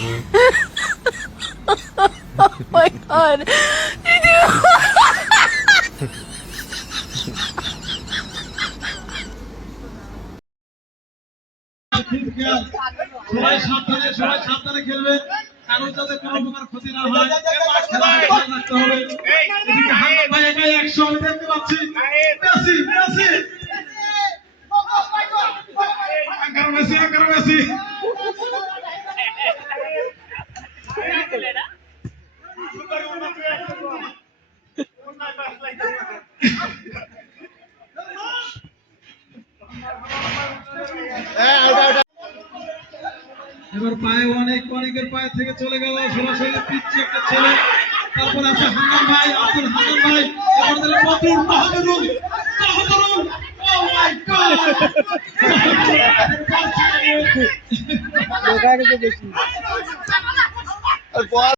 Oh my god. সবাই সাবধানে খেলবে, কারো যাতে কোনো প্রকার ক্ষতি না হয় রাখতে হবে। এদিকে হান্নান ভাই একাই 100 আমি দেখতে পাচ্ছি। মেসি আঙ্কার মেসি এবার পায়ে অনেকের পায়ে থেকে চলে গেল সরাসরি পিচ্ছি একটা ছেলে। তারপরে আছে হান্নান ভাই, আব্দুল হান্নান ভাই, আমাদের বদরুল বাহাদুরুল ও মাই গড।